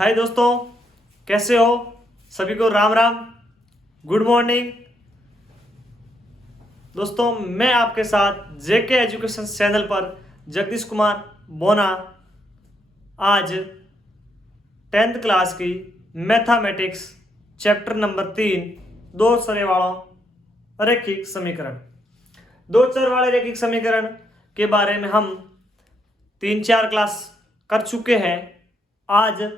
हाय दोस्तों, कैसे हो? सभी को राम राम, गुड मॉर्निंग। दोस्तों, मैं आपके साथ जेके एजुकेशन चैनल पर जगदीश कुमार बोना आज 10th क्लास की मैथमेटिक्स चैप्टर नंबर 3 दो चर वालों रैखिक समीकरण दो चर वाले रैखिक समीकरण के बारे में हम 3-4 क्लास कर चुके हैं। आज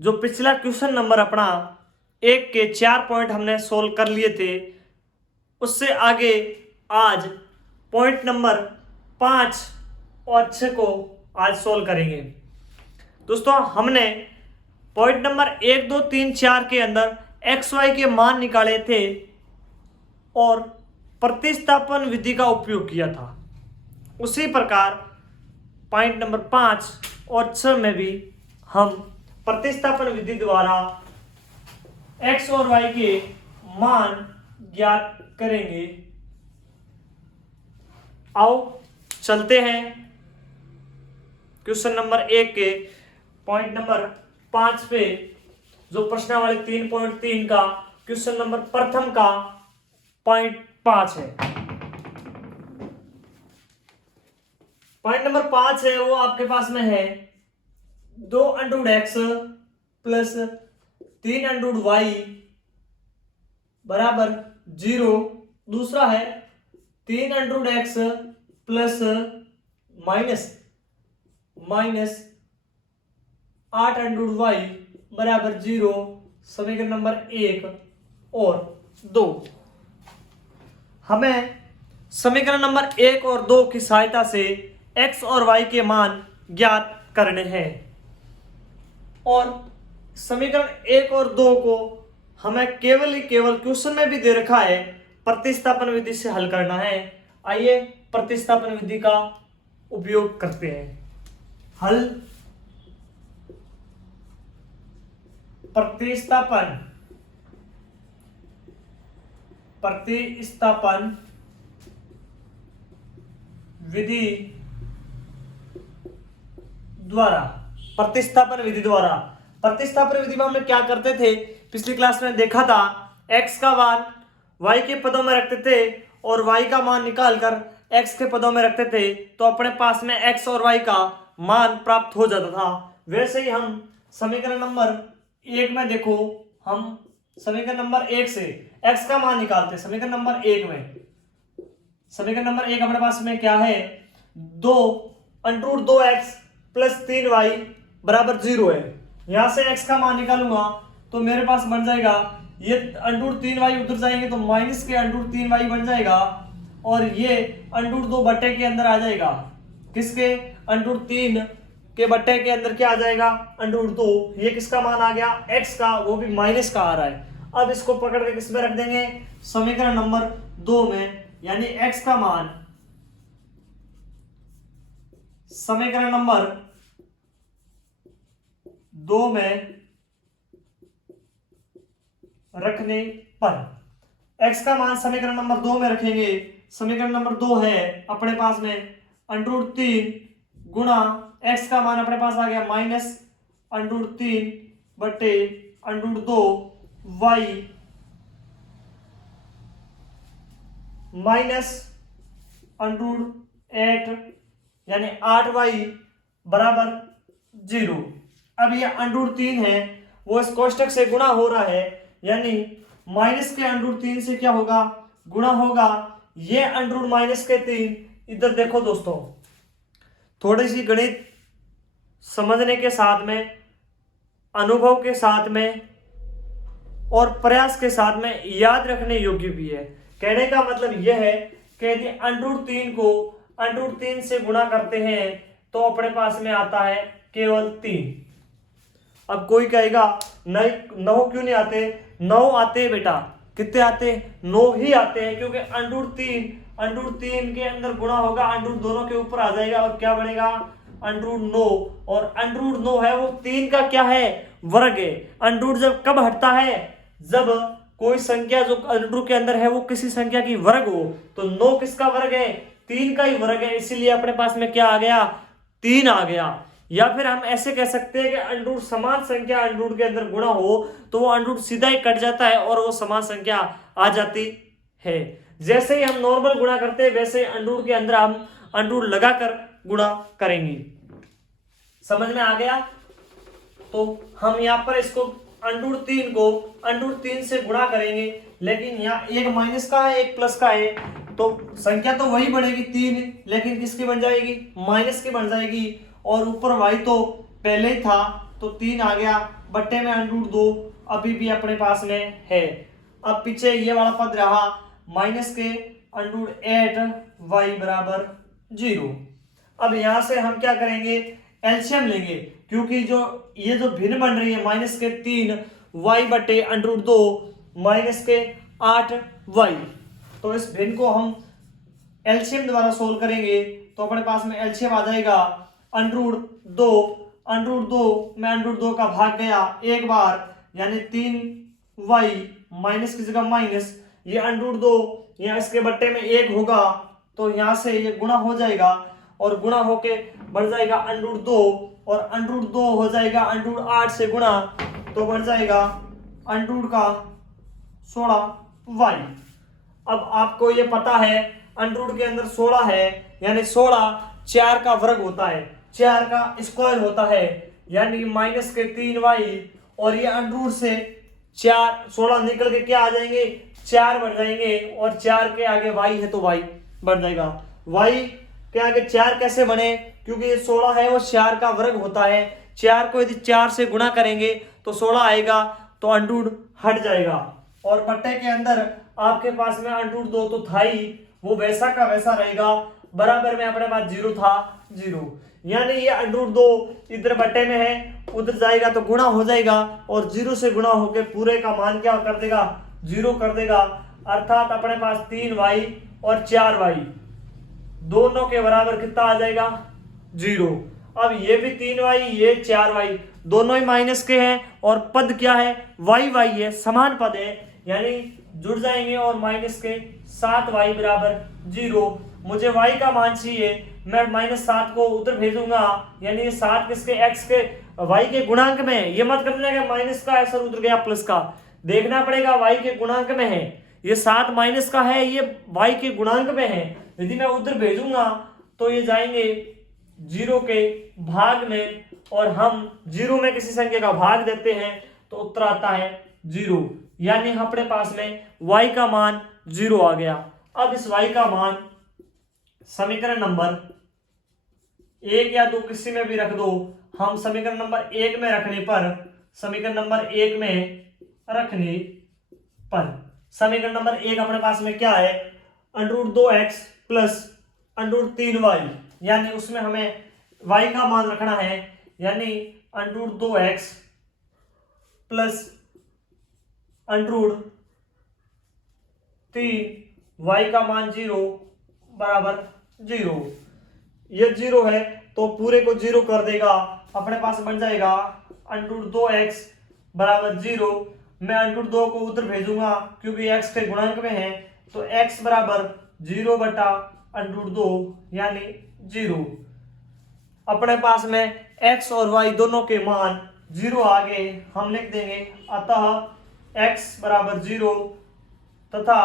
जो पिछला क्वेश्चन नंबर अपना 1 के 4 पॉइंट हमने सोल्व कर लिए थे, उससे आगे आज पॉइंट नंबर 5 और 6 को आज सोल्व करेंगे। दोस्तों, हमने पॉइंट नंबर 1, 2, 3, 4 के अंदर एक्स वाई के मान निकाले थे और प्रतिस्थापन विधि का उपयोग किया था। उसी प्रकार पॉइंट नंबर 5 और 6 में भी हम प्रतिस्थापन विधि द्वारा x और y के मान ज्ञात करेंगे। आओ चलते हैं क्वेश्चन नंबर 1 के पॉइंट नंबर 5 पे, जो प्रश्नावली 3.3 का क्वेश्चन नंबर प्रथम का पॉइंट 5 है। पॉइंट नंबर 5 है वो आपके पास में है 2√x प्लस 3√y बराबर 0। दूसरा है 3√x प्लस माइनस 8√y बराबर 0। समीकरण नंबर 1 और 2। हमें समीकरण नंबर 1 और 2 की सहायता से x और y के मान ज्ञात करने हैं और समीकरण 1 और 2 को हमें केवल क्वेश्चन में भी दे रखा है, प्रतिस्थापन विधि से हल करना है। आइए प्रतिस्थापन विधि का उपयोग करते हैं। हल प्रतिस्थापन विधि द्वारा। प्रतिस्थापन विधि में हमने क्या करते थे, पिछली क्लास में देखा था, x का मान y के पदों में रखते थे और y का मान निकालकर x के पदों में रखते थे, तो अपने पास में x और y का मान प्राप्त हो जाता था। वैसे ही हम समीकरण नंबर 1 में देखो, हम समीकरण नंबर 1 से x का मान निकालते हैं। समीकरण नंबर 1 अपने पास में क्या है, 2√2x प्लस 3y बराबर 0 है। यहां से x का मान निकालूंगा तो मेरे पास बन जाएगा, ये √3y उधर जाएंगे तो माइनस के √3y बन जाएगा और ये √2 बट्टे के अंदर आ जाएगा। किसके? √3 के बट्टे के अंदर क्या आ जाएगा? √2। ये किसका मान आ गया? x का, वो भी माइनस का आ रहा है। अब इसको पकड़ के किस में रख देंगे? समीकरण नंबर 2 में, यानी x का मान समीकरण नंबर 2 में रखने पर x का मान समीकरण नंबर 2 में रखेंगे। समीकरण नंबर 2 है अपने पास में √3 गुणा x का मान अपने पास आ गया माइनस √3 बटे √2 y माइनस √8 यानी 8y बराबर 0। अब ये √3 है वो इस कोष्टक से गुणा हो रहा है, यानी माइनस के √3 से क्या होगा? गुणा होगा। ये √-3 इधर देखो दोस्तों, थोड़ी सी गणित समझने के साथ में, अनुभव के साथ में और प्रयास के साथ में याद रखने योग्य भी है। कहने का मतलब यह है कि यदि √3 को √3 से गुणा करते हैं तो अपने पास में आता है केवल 3। अब कोई कहेगा नहीं, 9 क्यों नहीं आते? 9 आते हैं बेटा। कितने आते? 9 ही आते हैं, क्योंकि √3 के अंदर गुणा होगा, √ दोनों के ऊपर आ जाएगा और क्या बनेगा? √9। और √9 है वो 3 का क्या है? वर्ग है। √ जब कब हटता है? जब कोई संख्या जो √ के अंदर है वो किसी संख्या की वर्ग हो। तो 9 किसका वर्ग है? 3 का ही वर्ग है, इसीलिए अपने पास में क्या आ गया? 3 आ गया। या फिर हम ऐसे कह सकते हैं कि अंडर रूट समान संख्या अंडर रूट के अंदर गुणा हो तो वो अंडर रूट सीधा ही कट जाता है और वो समान संख्या आ जाती है। जैसे ही हम नॉर्मल गुणा करते हैं वैसे ही अंडर रूट के अंदर हम अंडर रूट लगाकर गुणा करेंगे। समझ में आ गया? तो हम यहाँ पर इसको अंडर रूट 3 को अंडर रूट 3 से गुणा करेंगे, लेकिन यहाँ एक माइनस का है एक प्लस का है, तो संख्या तो वही बढ़ेगी 3, लेकिन किसकी बन जाएगी? माइनस की बन जाएगी। और ऊपर y तो पहले ही था तो 3 आ गया, बट्टे में अंडर रूट 2 अभी भी अपने पास में है। अब पीछे ये वाला पद रहा माइनस के अंडर रूट 8y बराबर 0। अब यहां से हम क्या करेंगे? एलसीएम लेंगे, क्योंकि जो ये जो भिन्न बन रही है माइनस के 3 y बटे अंडर रूट 2 माइनस के 8y, तो इस भिन्न को हम एलसीएम द्वारा सोल्व करेंगे तो अपने पास में एलसीएम आ जाएगा अंडर रूट 2 में अंडर रूट 2 का भाग गया एक बार, यानी 3y माइनस की जगह माइनस, ये अंडर रूट 2 यहाँ इसके बट्टे में 1 होगा तो यहाँ से ये गुणा हो जाएगा और गुणा होके बढ़ जाएगा अंडर रूट 2 और अंडर रूट 2 हो जाएगा अंडर रूट 8 से गुणा तो बढ़ जाएगा अंडर रूट का 16y। अब आपको ये पता है अंडर रूट के अंदर 16 है, यानी 16 4 का वर्ग होता है, 4 का स्क्वायर होता है, यानी माइनस के 3y और ये अंडर रूट से 16 निकल के क्या आ जाएंगे? 4 बढ़ जाएंगे और 4 के आगे y है तो y बढ़ जाएगा। y के आगे 4 कैसे बने? क्योंकि ये 16 है वो 4 का वर्ग होता है, 4 को यदि 4 से गुणा करेंगे तो 16 आएगा तो अंडर रूट हट जाएगा और बट्टे के अंदर आपके पास में अंडर रूट 2 तो था ही, वो वैसा का वैसा रहेगा, बराबर में अपने पास 0 था 0, यानी ये अंडर रूट 2 इधर बट्टे में है उधर जाएगा तो गुणा हो जाएगा और 0 से गुणा होकर पूरे का मान क्या कर देगा? 0 कर देगा, अर्थात अपने पास 3y और 4y दोनों के बराबर कितना आ जाएगा? 0। अब ये भी 3y ये 4y दोनों ही माइनस के हैं और पद क्या है? y है, समान पद है, यानी जुड़ जाएंगे और माइनस के 7y बराबर 0। मुझे y का मान चाहिए, मैं -7 को उधर भेजूंगा, यानी ये 7 किसके? x के y के गुणांक में है। ये मत करना कि माइनस का ऐसा उधर गया प्लस का, देखना पड़ेगा y के गुणांक में है, ये 7 माइनस का है ये y के गुणांक में है, यदि मैं उधर भेजूंगा तो ये जाएंगे 0 के भाग में और हम 0 में किसी संख्या का भाग देते हैं तो उत्तर आता है 0, यानी अपने पास में y का मान 0 आ गया। अब इस y का मान समीकरण नंबर 1 या 2 किसी में भी रख दो, हम समीकरण नंबर 1 में रखने पर समीकरण नंबर 1 अपने पास में क्या है? Under root 2x plus under root 3y, यानी उसमें हमें y का मान रखना है, यानी under root 2x plus under root 3y का मान 0 बराबर 0। ये 0 है तो पूरे को 0 कर देगा, अपने पास बन जाएगा अंडर रूट 2x बराबर 0। मैं अंडर रूट 2 को उधर भेजूंगा क्योंकि x के गुणांक में है, तो x बराबर 0 बटा अंडर रूट 2 यानी 0। अपने पास में x और y दोनों के मान 0 आ गए, हम लिख देंगे अतः x बराबर 0 तथा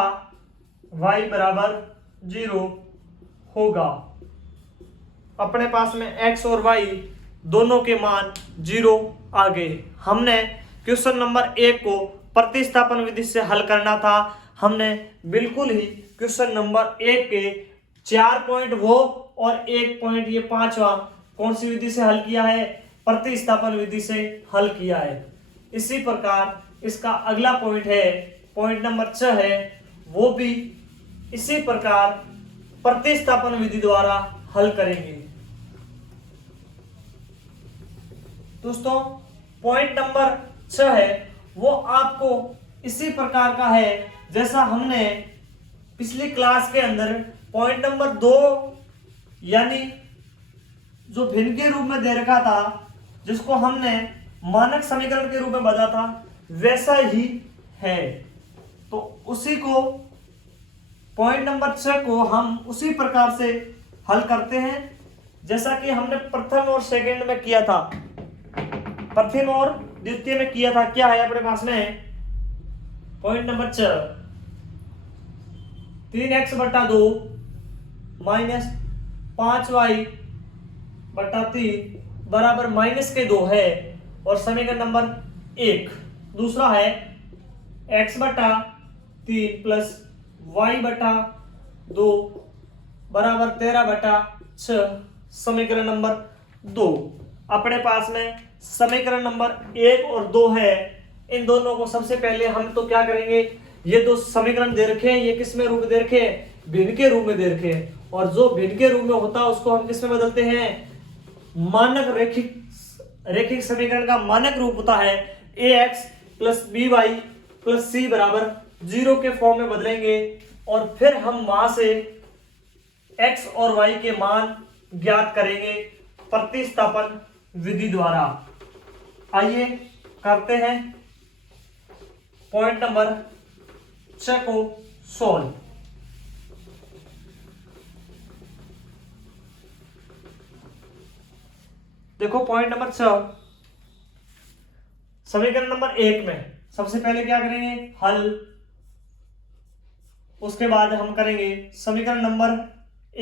y बराबर 0 होगा। अपने पास में x और y दोनों के मान 0 आ गए। हमने क्वेश्चन नंबर 1 को प्रतिस्थापन विधि से हल करना था, हमने बिल्कुल ही क्वेश्चन नंबर 1 के 4 पॉइंट वो और 1 पॉइंट ये 5वां कौन सी विधि से हल किया है? प्रतिस्थापन विधि से हल किया है। इसी प्रकार इसका अगला पॉइंट है, पॉइंट नंबर 6 है, वो भी इसी प्रकार प्रतिस्थापन विधि द्वारा हल करेंगे। दोस्तों पॉइंट नंबर 6 है वो आपको इसी प्रकार का है जैसा हमने पिछली क्लास के अंदर पॉइंट नंबर 2 यानी जो भिन्न के रूप में दे रखा था, जिसको हमने मानक समीकरण के रूप में बता था, वैसा ही है। तो उसी को पॉइंट नंबर 6 को हम उसी प्रकार से हल करते हैं जैसा कि हमने प्रथम और सेकंड में किया था, प्रथम और द्वितीय में किया था, क्या है अपने पास में point number 4, 3x/2 minus 5y/3 बराबर -2 है। और समीकरण नंबर 1 दूसरा है x/3 प्लस y/2 बराबर 13/6। समीकरण नंबर 2 अपने पास में समीकरण नंबर 1 और 2 है। इन दोनों को सबसे पहले हम तो क्या करेंगे, ये दो समीकरण दे रखे हैं, ये किस में रूप दे रखे हैं, भिन्न के रूप में दे रखे हैं। और जो भिन्न के रूप में होता है उसको हम किस में बदलते हैं, मानक रैखिक समीकरण का मानक रूप होता है ax plus by plus c बराबर 0 के फॉर्म में बदलेंगे। और फिर हम वहां से x और y के मान ज्ञात करेंगे प्रतिस्थापन विधि द्वारा। आइए करते हैं पॉइंट नंबर 6 को सॉल्व। देखो पॉइंट नंबर 6, समीकरण नंबर 1 में सबसे पहले क्या करेंगे, हल। उसके बाद हम करेंगे समीकरण नंबर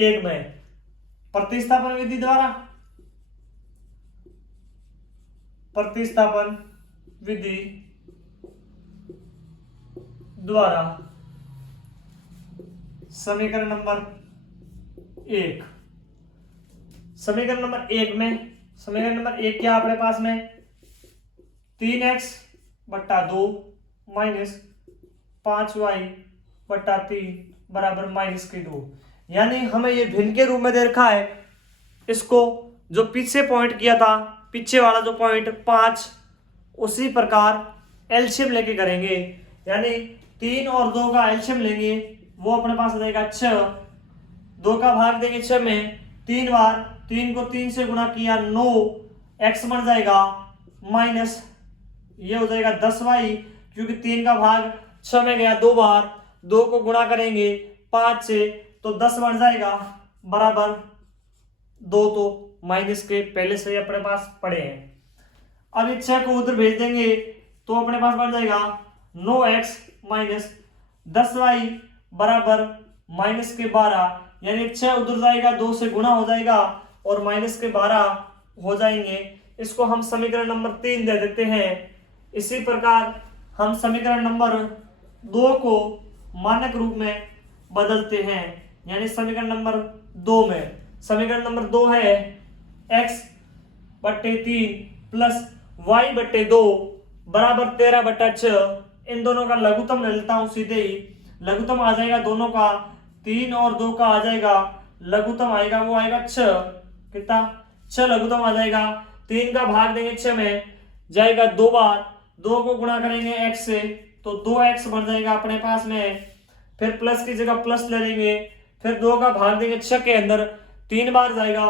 1 में प्रतिस्थापन विधि द्वारा, प्रतिस्थापन विधि द्वारा समीकरण नंबर 1। समीकरण नंबर 1 में समीकरण नंबर 1 क्या अपने पास में 3x/2 माइनस 5y/3 बराबर -2। यानी हमें ये भिन्न के रूप में दे रखा है। इसको जो पीछे पॉइंट किया था, पीछे वाला जो पॉइंट 5, उसी प्रकार एलसीएम लेके करेंगे। यानी 3 और 2 का एलसीएम लेंगे, वो अपने पास आ जाएगा 6। 2 का भाग देंगे 6 में 3 बार, 3 को 3 से गुणा किया 9, x बन जाएगा माइनस ये हो जाएगा 10y, क्योंकि 3 का भाग 6 में गया 2 बार, 2 को गुणा करेंगे 5 से तो 10 बन जाएगा बराबर 2। तो माइनस के पहले से ही अपने पास पड़े हैं। अब इस 6 को उधर भेज देंगे तो अपने पास बन जाएगा 9x माइनस 10y बराबर -12। यानी 6 उधर जाएगा, 2 से गुणा हो जाएगा और -12 हो जाएंगे। इसको हम समीकरण नंबर 3 दे देते हैं। इसी प्रकार हम समीकरण नंबर 2 को मानक रूप में बदलते हैं। यानी समीकरण नंबर 2 में समीकरण नंबर 2 है x/3 प्लस y/2 बराबर 13/6। इन दोनों का लघुत्तम ले लेता हूं सीधे ही। लघुत्तम आ जाएगा दोनों का, 3 और 2 का आ जाएगा, लघुत्तम आएगा वो आएगा 6। कितना 6 लघुत्तम आ जाएगा। 3 का भाग देंगे 6 में जाएगा 2 बार, 2 को गुणा करेंगे x से तो 2x बन जाएगा अपने पास में। फिर प्लस की जगह प्लस ले लेंगे, फिर 2 का भाग देंगे 6 के अंदर, 3 बार जाएगा,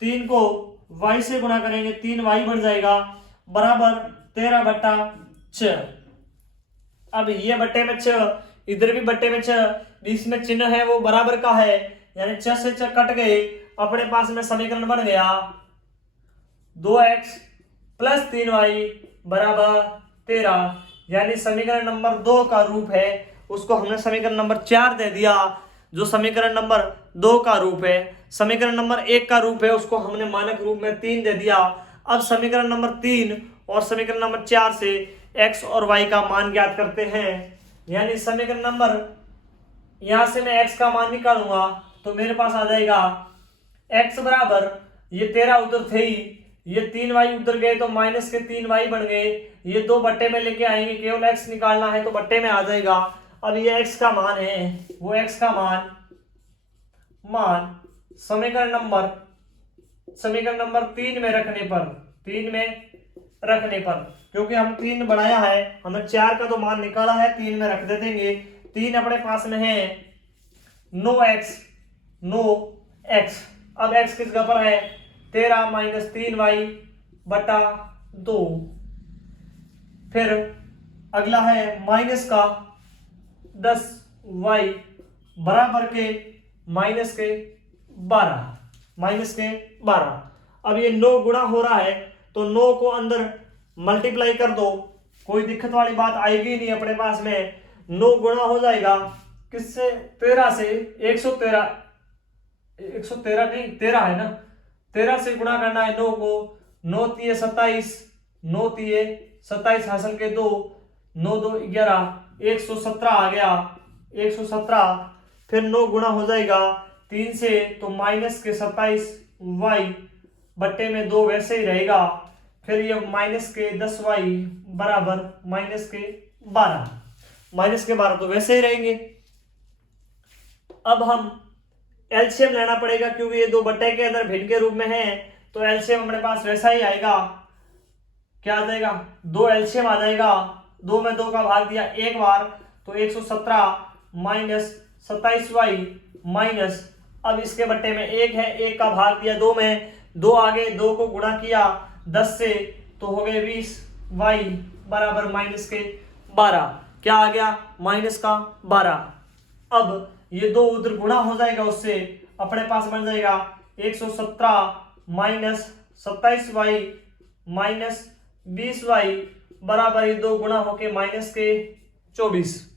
3 को y से गुणा करेंगे 3y बन जाएगा बराबर 13/6। अब ये बट्टे में 6, इधर भी बट्टे में 6, बीच में चिन्ह है वो बराबर का है, यानी 6 से 6 कट गए। अपने पास में समीकरण बन गया 2x प्लस 3y बराबर 13। यानी समीकरण नंबर 2 का रूप है, उसको हमने समीकरण नंबर 4 दे दिया, जो समीकरण नंबर 2 का रूप है। समीकरण नंबर 1 का रूप है, उसको हमने मानक रूप में 3 दे दिया। अब समीकरण नंबर 3 और समीकरण नंबर 4 से x और y का मान ज्ञात करते हैं। यानी समीकरण नंबर, यहां से मैं x का मान निकालूंगा तो मेरे पास आ जाएगा x बराबर, ये 13 उधर थे ही, ये 3y उधर गए तो माइनस के 3y बन गए, ये 2 बट्टे में लेके आएंगे, केवल x निकालना है तो बट्टे में आ जाएगा। अब ये x का मान है, वो x का मान समीकरण नंबर 3 में रखने पर, क्योंकि हम 3 बनाया है, हमने 4 का तो मान निकाला है, 3 में रख दे देंगे। 3 अपने पास में है 9x। अब x किस जगह पर है 13 माइनस 3y/2। फिर अगला है माइनस का 10y बराबर के -12। माइनस के 12। अब ये 9 गुणा हो रहा है तो 9 को अंदर मल्टीप्लाई कर दो, कोई दिक्कत वाली बात आएगी नहीं अपने पास में। 9 गुणा हो जाएगा किससे, 13 से, 113 नहीं 13 है ना, 13 से गुणा करना है 9 को, 9 तिये 27, 9 तिये 27 हासिल के 2, 9 2 11, 117 आ गया, 117। फिर 9 गुणा हो जाएगा 3 से तो माइनस के 27 वाई बट्टे में 2 वैसे ही रहेगा। फिर ये माइनस के 10 वाई बराबर माइनस के 12, माइनस के 12 तो वैसे ही रहेंगे। अब हम एलसीएम लेना पड़ेगा क्योंकि ये 2 बट्टे के अंदर भिन्न के रूप में है, तो एलसीएम हमारे पास वैसा ही आएगा। क्या आ जाएगा, 2 एलसीएम आ जाएगा, 2 में 2 का भाग दिया एक बार तो 117 माइनस 27y माइनस, अब इसके बट्टे में 1 है, 1 का भाग दिया 2 में, 2 आगे 2 को गुणा किया 10 से तो हो गए 20y बराबर माइनस के 12। क्या आ गया, माइनस का 12। अब ये 2 उधर गुणा हो जाएगा, उससे अपने पास बन जाएगा 117 माइनस 27y माइनस 20y बराबर ये 2 गुणा होके माइनस के 24।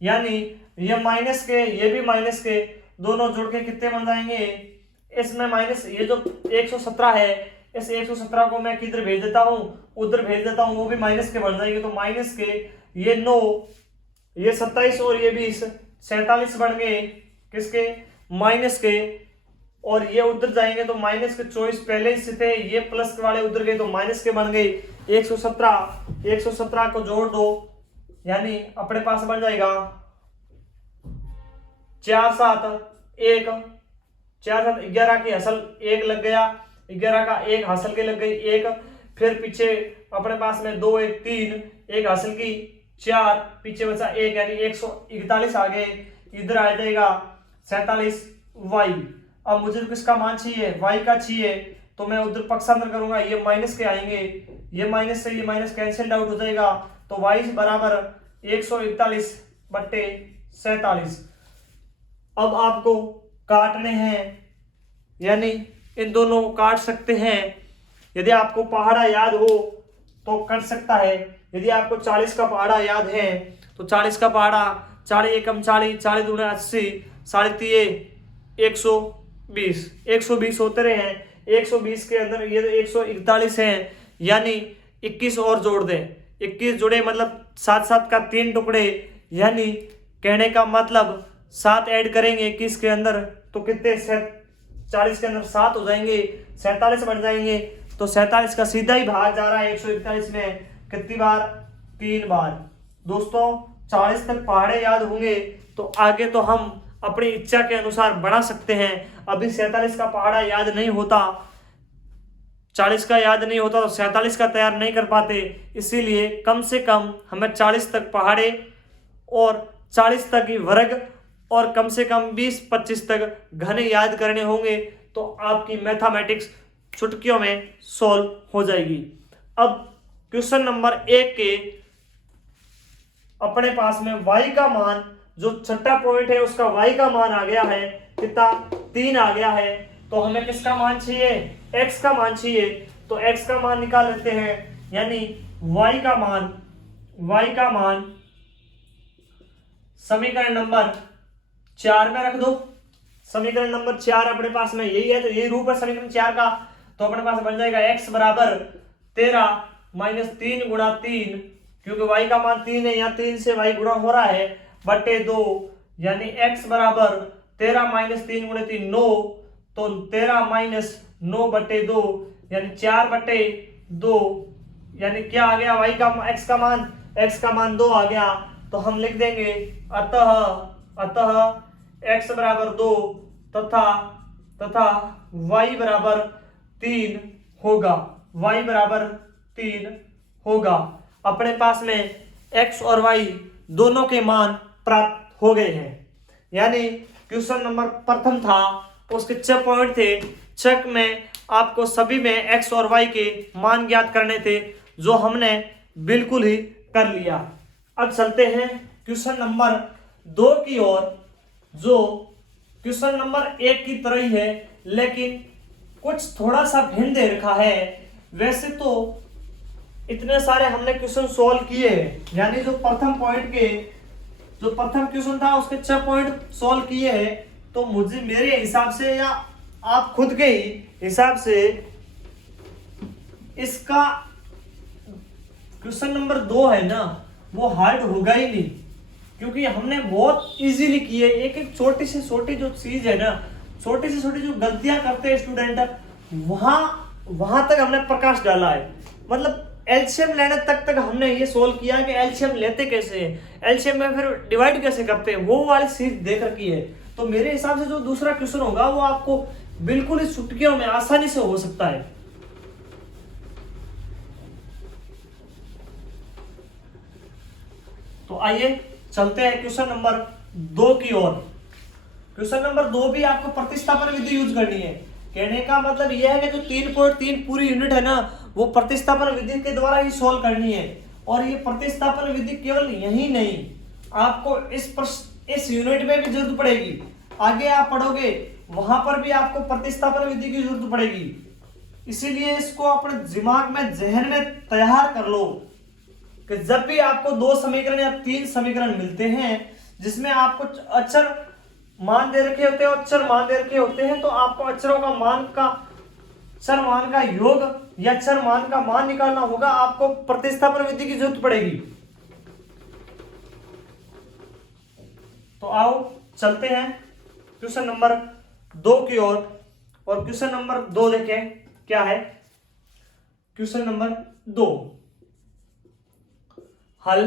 यानी ये माइनस के ये भी माइनस के दोनों जुड़ के कितने बन जाएंगे, इसमें माइनस ये जो 117 है, इस 117 को मैं किधर भेज देता हूं, उधर भेज देता हूं, वो भी माइनस के बन जाएंगे। तो माइनस के ये 9, ये 27 और ये 20 47 बन गए किसके, माइनस के, और ये उधर जाएंगे तो माइनस के 24 पहले ही थे, ये प्लस वाले उधर गए तो माइनस के बन गए 117 को जोड़ दो, यानी अपने पास बन जाएगा 4 7 1, 4 7 11 की हासिल 1 लग गया, 11 का 1 हासिल के लग गई 1, फिर पीछे अपने पास में 2 1 3, 1 हासिल की 4, पीछे बचा 1 यानी 141 आ गए, इधर आ जाएगा 47y। अब मुझे किसका मान चाहिए, y का चाहिए, तो मैं उधर पक्षांतर करूंगा, ये माइनस के आएंगे, ये माइनस से ये माइनस कैंसिल आउट हो जाएगा, तो y बराबर 141 बट्टे 47। अब आपको काटने हैं, यानी इन दोनों को काट सकते हैं। यदि आपको पहाड़ा याद हो तो कर सकता है, यदि आपको 40 का पहाड़ा याद है तो 40 का पहाड़ा 40 एकम 40, 40 दूना 80, 120, 120 होते रहे हैं, 120 के अंदर ये 141 है, यानी 21 और जोड़ दें, 21 जुड़े मतलब 7 7 का 3 टुकड़े, यानी कहने का मतलब 7 ऐड करेंगे 21 के अंदर तो कितने, 40 के अंदर 7 हो जाएंगे, 47 बन जाएंगे। तो 47 का सीधा ही भाग जा रहा है 141 में, कितनी बार, 3 बार। दोस्तों 40 तक पहाड़े याद होंगे तो आगे तो हम अपनी इच्छा के अनुसार बढ़ा सकते हैं। अभी 47 का पहाड़ा याद नहीं होता, 40 का याद नहीं होता तो 47 का तैयार नहीं कर पाते, इसीलिए कम से कम हमें 40 तक पहाड़े और 40 तक ही वर्ग और कम से कम 20-25 तक घने याद करने होंगे, तो आपकी मैथमेटिक्स चुटकियों में सॉल्व हो जाएगी। अब क्वेश्चन नंबर 1 के अपने पास में y का मान, जो छठा पॉइंट है उसका y का मान आ गया है कितना, 3 आ गया है, तो हमें किसका मान चाहिए, x का मान चाहिए, तो x का मान निकाल लेते हैं, यानी y का मान समीकरण नंबर 4 में रख दो। समीकरण नंबर 4 अपने पास में यही है, तो यही रूप है समीकरण 4 का, तो अपने पास बन जाएगा x बराबर 13 माइनस 3 गुणा 3, क्योंकि y का मान 3 है, यहाँ 3 से y गुणा हो रहा है, बटे 2, यानी x बराबर 13 माइनस 3 गुणे 3 9, तो 13 माइनस 9 बटे 2 यानी 4 बटे 2, यानी क्या आ गया, y का x का मान 2 आ गया, तो हम लिख देंगे अतः x बराबर 2 तथा y बराबर 3 होगा, y बराबर 3 होगा। अपने पास में x और y दोनों के मान प्राप्त हो गए हैं, यानी क्वेश्चन नंबर प्रथम था उसके 6 पॉइंट थे, 6 में आपको सभी में x और y के मान ज्ञात करने थे, जो हमने बिल्कुल ही कर लिया। अब चलते हैं क्वेश्चन नंबर 2 की ओर, जो क्वेश्चन नंबर 1 की तरह ही है, लेकिन कुछ थोड़ा सा भिन्न दे रखा है। वैसे तो इतने सारे हमने क्वेश्चन सॉल्व किए हैं, यानी जो प्रथम क्वेश्चन था उसके 6 पॉइंट सॉल्व किए हैं। तो मुझे मेरे हिसाब से या आप खुद के ही हिसाब से इसका क्वेश्चन नंबर 2 है ना, वो हार्ड होगा ही नहीं, क्योंकि हमने बहुत इजीली किए। एक एक छोटी से छोटी जो चीज है ना, छोटी से छोटी जो गलतियां करते हैं स्टूडेंट, वहां तक हमने प्रकाश डाला है। मतलब एलसीएम लेने तक हमने ये सोल्व किया कि एलसीएम लेते कैसे हैं, एलसीएम में फिर डिवाइड कैसे करते हैं, वो वाली चीज देख रखी है। तो मेरे हिसाब से जो दूसरा क्वेश्चन होगा वो आपको बिल्कुल ही चुटकियों में आसानी से हो सकता है। तो आइए चलते हैं क्वेश्चन नंबर 2 की ओर। क्वेश्चन नंबर 2 भी आपको प्रतिस्थापन विधि यूज करनी है। कहने का मतलब यह है कि जो 3.3 पूरी यूनिट है ना, वो प्रतिस्थापन विधि के द्वारा ही सोल्व करनी है। और ये प्रतिस्थापन विधि केवल यही नहीं, आपको इस यूनिट में भी जरूरत पड़ेगी। आगे आप पढ़ोगे वहां पर भी आपको प्रतिस्थापन विधि की जरूरत पड़ेगी। इसीलिए इसको अपने दिमाग में, जहन में तैयार कर लो कि जब भी आपको 2 समीकरण या 3 समीकरण मिलते हैं जिसमें आपको अक्षर मान दे रखे होते हैं और चर मान दे रखे होते हैं, तो आपको अक्षरों का मान का चर मान का योग या चर मान का मान निकालना होगा। आपको प्रतिस्थापन विधि की जरूरत पड़ेगी। तो आओ चलते हैं क्वेश्चन नंबर 2 की ओर। और क्वेश्चन नंबर 2 देखें क्या है। क्वेश्चन नंबर 2 हल।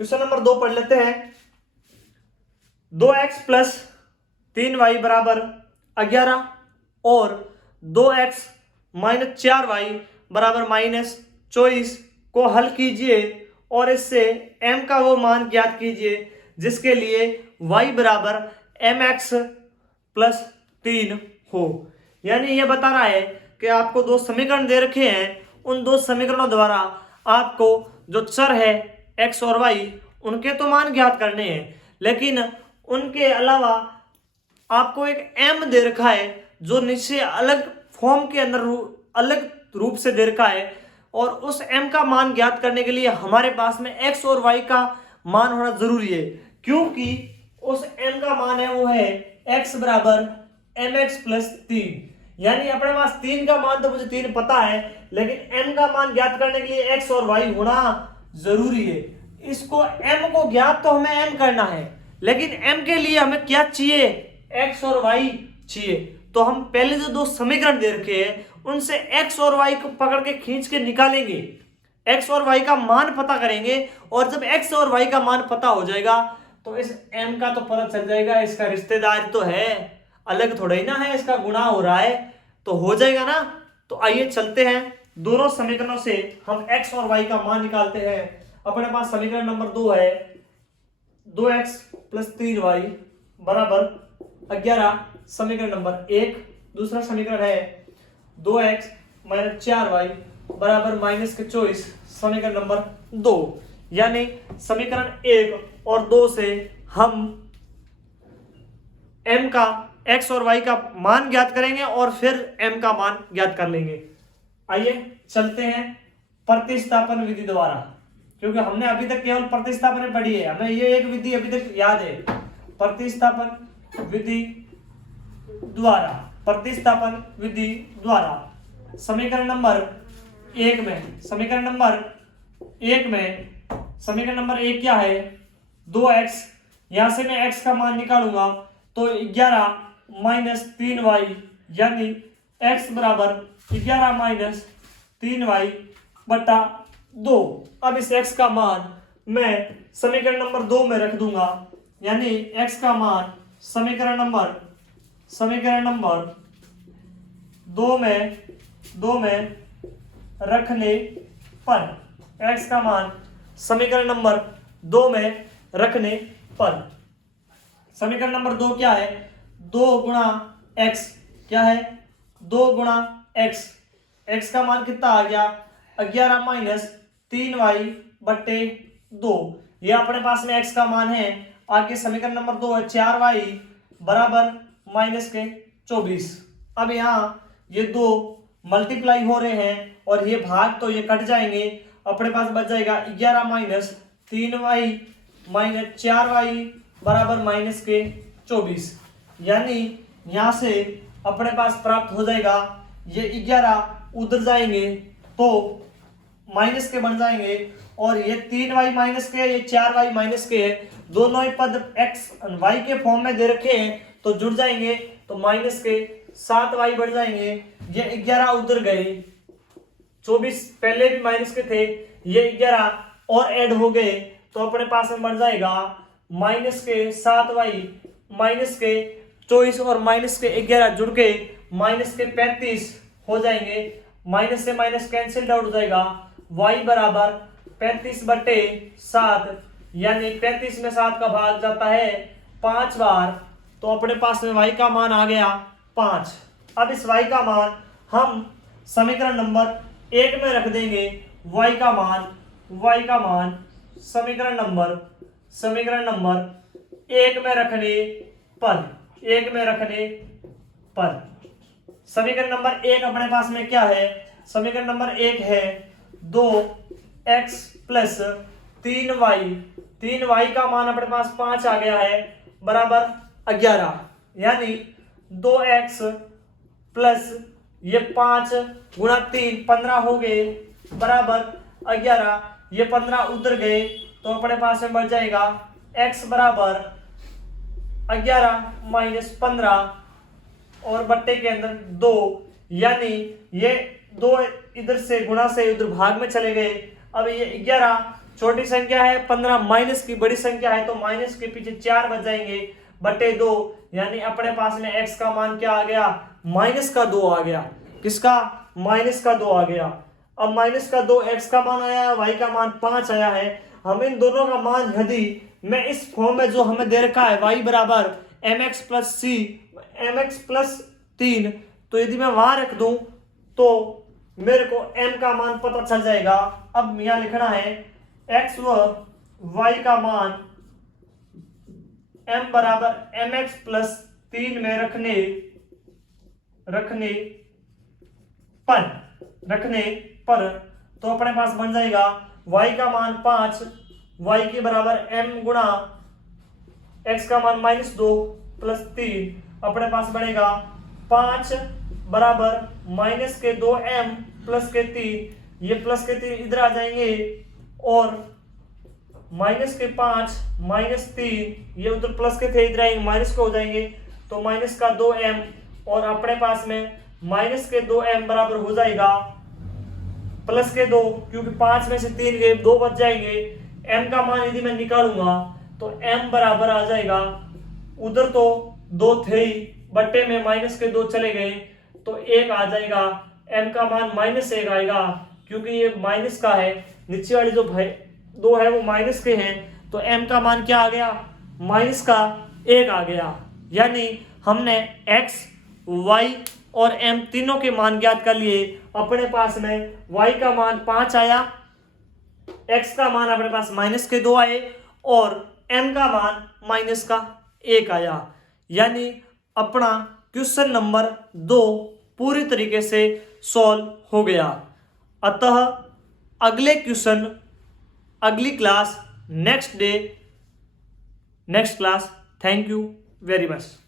क्वेश्चन नंबर 2 पढ़ लेते हैं। 2x प्लस 3y बराबर 11 और 2x माइनस 4y बराबर माइनस 24 को हल कीजिए और इससे m का वो मान ज्ञात कीजिए जिसके लिए y बराबर mx प्लस 3 हो। यानी ये बता रहा है कि आपको 2 समीकरण दे रखे हैं, उन 2 समीकरणों द्वारा आपको जो चर है x और y उनके तो मान ज्ञात करने हैं, लेकिन उनके अलावा आपको एक m दे रखा है जो नीचे अलग फॉर्म के अंदर अलग रूप से दे रखा है। और उस m का मान ज्ञात करने के लिए हमारे पास में x और y का मान होना जरूरी है, क्योंकि उस m का मान है वो है x बराबर mx प्लस 3। यानी अपने पास 3 का मान तो मुझे 3 पता है, लेकिन m का मान ज्ञात करने के लिए x और y होना जरूरी है। इसको m को ज्ञात तो हमें m करना है, लेकिन m के लिए हमें क्या चाहिए, x और y चाहिए। तो हम पहले जो 2 समीकरण दे रखे हैं उनसे x और y को पकड़ के खींच के निकालेंगे, x और y का मान पता करेंगे। और जब x और y का मान पता हो जाएगा तो इस m का तो पता चल जाएगा, इसका रिश्तेदार तो है, अलग थोड़ा ही ना है, इसका गुणा हो रहा है तो हो जाएगा ना। तो आइए चलते हैं, दोनों समीकरणों से हम x और y का मान निकालते हैं। अपने पास समीकरण नंबर 2 है 2x प्लस 3y बराबर 11, समीकरण नंबर 1। दूसरा समीकरण है 2x माइनस 4y बराबर माइनस 24, समीकरण नंबर 2। यानी समीकरण 1 और 2 से हम m का, x और y का मान ज्ञात करेंगे और फिर m का मान ज्ञात कर लेंगे। आइए चलते हैं प्रतिस्थापन विधि द्वारा, क्योंकि हमने अभी तक केवल प्रतिस्थापन पढ़ी है, हमें ये एक विधि अभी तक याद है। प्रतिस्थापन विधि द्वारा, प्रतिस्थापन विधि द्वारा समीकरण नंबर 1 में, समीकरण नंबर 1 क्या है, 2x, यहां से मैं x का मान निकालूंगा तो 11 माइनस 3y, यानी x बराबर 11 माइनस 3y बटा 2। अब इस x का मान मैं समीकरण नंबर 2 में रख दूंगा, यानी x का मान समीकरण नंबर 2 में रखने पर, x का मान समीकरण नंबर 2 में रखने पर, समीकरण नंबर 2 क्या है, 2 गुणा x, क्या है 2 गुणा x, x का मान कितना आ गया 11 माइनस 3y बटे 2। ये अपने पास में x का मान है। आगे समीकरण नंबर 2 है 4y बराबर माइनस के 24। अब यहाँ ये दो मल्टीप्लाई हो रहे हैं और ये भाग तो ये कट जाएंगे, अपने पास बच जाएगा 11 माइनस 3y माइनस 4y बराबर माइनस के 24। यानी यहाँ से अपने पास प्राप्त हो जाएगा, ये 11 उधर जाएंगे तो माइनस के बन जाएंगे और ये 3y माइनस के, ये 4y माइनस के है, दोनों ही पद x y के फॉर्म में दे रखे हैं तो जुड़ जाएंगे, तो माइनस के 7y बढ़ जाएंगे, ये 11 उधर गए, 24 पहले भी माइनस के थे, ये 11 और ऐड हो गए तो अपने पास में बढ़ जाएगा माइनस के 7y माइनस के 24 और माइनस के 11 जुड़ के माइनस के 35 हो जाएंगे, माइनस से माइनस कैंसिल आउट हो जाएगा, y बराबर 35/7 यानी 35 में 7 का भाग जाता है 5 बार, तो अपने पास में y का मान आ गया 5। अब इस y का मान हम समीकरण नंबर 1 में रख देंगे, y का मान समीकरण नंबर 1 में रखने पर समीकरण नंबर 1 अपने पास में क्या है, समीकरण नंबर 1 है 2x प्लस 3y का मान अपने पास 5 आ गया है बराबर 11, यानी 2x प्लस ये 5 गुणा 3 15 हो गए बराबर 11, ये 15 उधर गए तो अपने पास में बच जाएगा x बराबर 11 माइनस 15 और बट्टे के अंदर 2, यानी ये 2 इधर से गुणा से उधर भाग में चले गए। अब ये 11 छोटी संख्या है, 15 माइनस की बड़ी संख्या है, तो माइनस के पीछे 4 बच जाएंगे बटे 2, यानी अपने पास में x का मान क्या आ गया, माइनस का 2 आ गया। किसका, माइनस का 2 आ गया। अब माइनस का 2 x का मान आया, y का मान 5 आया है। हम इन दोनों का मान यदि मैं इस फॉर्म में जो हमें दे रखा है y बराबर mx plus c mx plus 3, तो यदि मैं वहां रख दूं तो मेरे को m का मान पता चल जाएगा। अब यहां लिखना है x व y का मान m बराबर mx प्लस 3 में रखने पर तो अपने पास बन जाएगा y का मान 5, y के बराबर m गुणा x का मान -2 प्लस 3, अपने पास बनेगा 5 बराबर माइनस के 2m प्लस के 3, ये प्लस के 3 इधर आ जाएंगे और माइनस के 5 माइनस 3, ये उधर प्लस के थे इधर आएंगे माइनस के हो जाएंगे, तो माइनस का 2m और अपने पास में माइनस के 2m बराबर हो जाएगा प्लस के 2, क्योंकि 5 में से 3 गए 2 बच जाएंगे। m का मान यदि मैं निकालूंगा तो m बराबर आ जाएगा, उधर तो 2 थे ही, बट्टे में माइनस के 2 चले गए तो 1 आ जाएगा, m का मान -1 आएगा, क्योंकि ये माइनस का है, नीचे वाली जो 2 है वो माइनस के हैं, तो m का मान क्या आ गया, -1 आ गया। यानी हमने x, y और m तीनों के मान ज्ञात कर लिए। अपने पास में y का मान 5 आया, x का मान अपने पास -2 आए और m का मान -1 आया। यानी अपना क्वेश्चन नंबर 2 पूरी तरीके से सॉल्व हो गया। अतः अगले क्वेश्चन अगली class next class. Thank you very much.